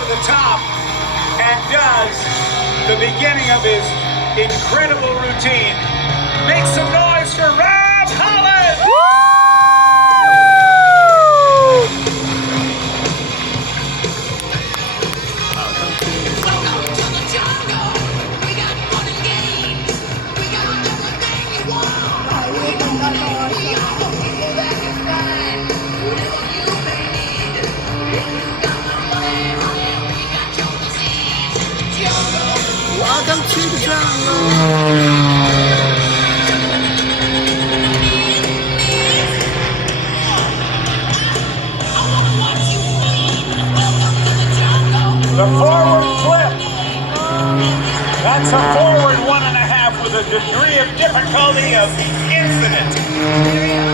over the top and does the beginning of his incredible routine. Make some noise for Rob Holland! Welcome to the jungle. The forward flip. That's a forward 1.5 with a degree of difficulty of infinite.